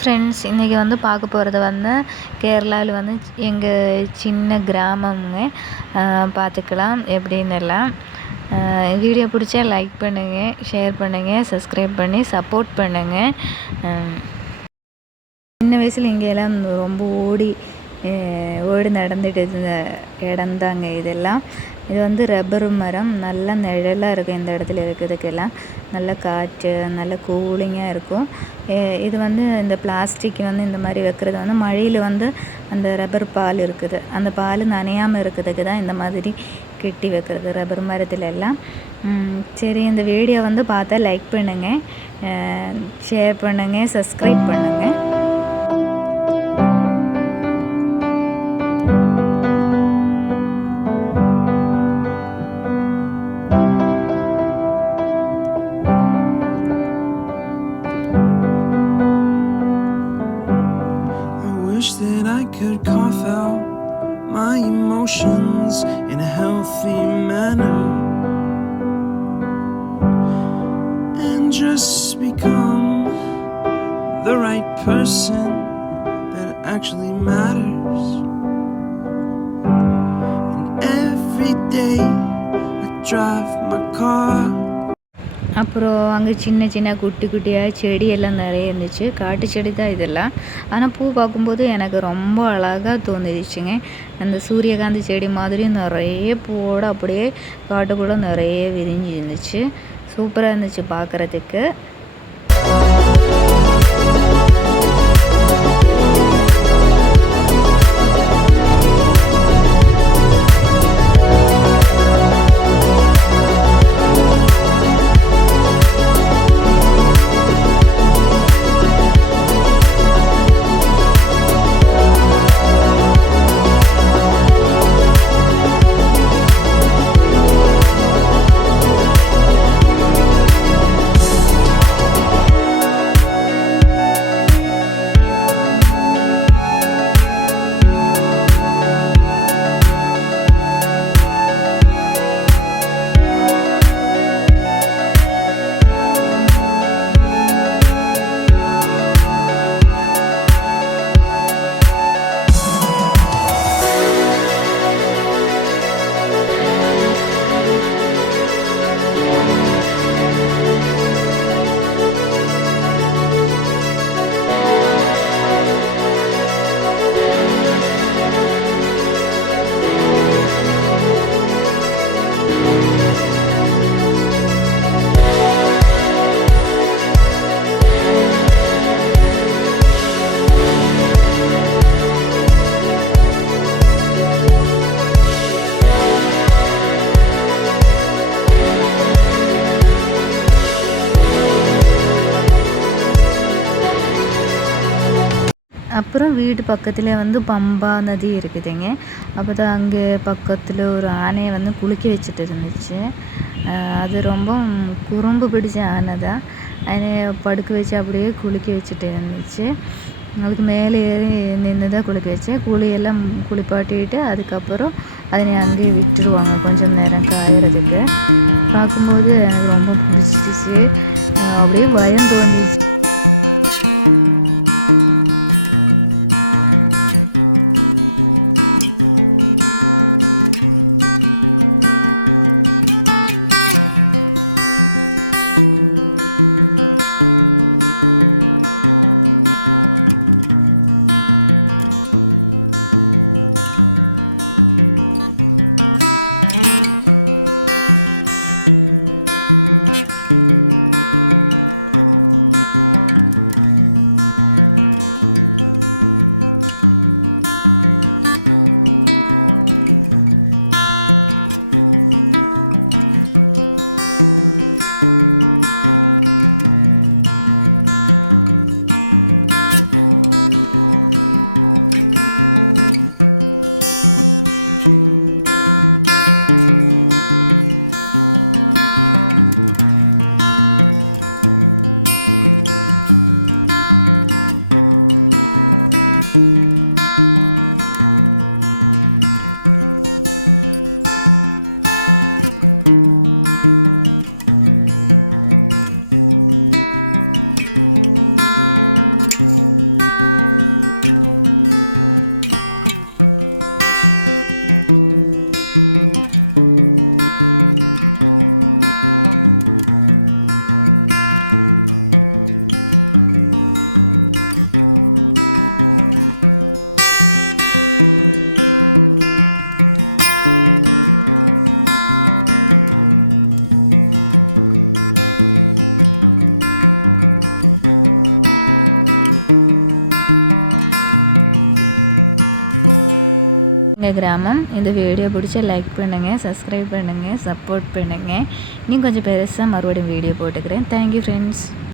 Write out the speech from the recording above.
Friends, இன்றைக்கி வந்து பார்க்க போகிறது வந்து கேரளாவில் வந்து எங்கள் சின்ன கிராமம்ங்க. பார்த்துக்கலாம் எப்படின்னு எல்லாம். வீடியோ பிடிச்சா லைக் பண்ணுங்கள், ஷேர் பண்ணுங்கள், சப்ஸ்கிரைப் பண்ணி சப்போர்ட் பண்ணுங்கள். சின்ன வயசில் இங்கெல்லாம் ரொம்ப ஓடி நடந்துட்டு இருந்த இடம்தாங்க இதெல்லாம். இது வந்து ரப்பர் மரம், நல்ல நிழலாக இருக்கும். இந்த இடத்துல இருக்கிறதுக்கெல்லாம் நல்ல காற்று, நல்ல கூலிங்காக இருக்கும். இது வந்து இந்த பிளாஸ்டிக் வந்து இந்த மாதிரி வைக்கிறது வந்து மழையில் வந்து அந்த ரப்பர் பால் இருக்குது, அந்த பால் நனையாமல் இருக்கிறதுக்கு தான் இந்த மாதிரி கெட்டி வைக்கிறது ரப்பர் மரத்துல எல்லாம். சரி, இந்த வீடியோ வந்து பார்த்தா லைக் பண்ணுங்கள், ஷேர் பண்ணுங்கள், சப்ஸ்கிரைப் பண்ணுங்கள். Wish that I could cough out my emotions in a healthy manner and just become the right person that actually matters. And every day I drive my car. அப்புறம் அங்கே சின்ன சின்ன குட்டி குட்டியாக செடியெல்லாம் நிறைய இருந்துச்சு. காட்டு செடி தான் இதெல்லாம். ஆனால் பூ பார்க்கும்போது எனக்கு ரொம்ப அழகாக தோணிடுச்சுங்க. அந்த சூரியகாந்தி செடி மாதிரி நிறைய பூவோடு அப்படியே காட்டுக்குள்ளே நிறைய விரிஞ்சு இருந்துச்சு. சூப்பராக இருந்துச்சு பார்க்குறதுக்கு. அப்புறம் வீடு பக்கத்தில் வந்து பம்பா நதி இருக்குதுங்க. அப்போ தான் அங்கே பக்கத்தில் ஒரு ஆனையை வந்து குளிக்க வச்சுட்டு இருந்துச்சு. அது ரொம்ப குறும்பு பிடிச்ச ஆனை தான். ஆனையை படுக்க வச்சு அப்படியே குளிக்க வச்சுட்டு இருந்துச்சு. அதுக்கு மேலே ஏறி நின்று தான் குளிக்க வச்சேன். குளியெல்லாம் குளிப்பாட்டிட்டு அதுக்கப்புறம் அதனை அங்கேயே விட்டுருவாங்க கொஞ்சம் நேரம் காயறதுக்கு. பார்க்கும்போது எனக்கு ரொம்ப பிடிச்சிருச்சு. அப்படியே பயம் தோணிச்சு. வீடியோ பிடிச்சா லைக் பண்ணுங்கள், சப்ஸ்கிரைப் பண்ணுங்கள், சப்போர்ட் பண்ணுங்கள். இன்னும் கொஞ்சம் பெருசாக மறுபடியும் வீடியோ போட்டுக்கிறேன். Thank you friends.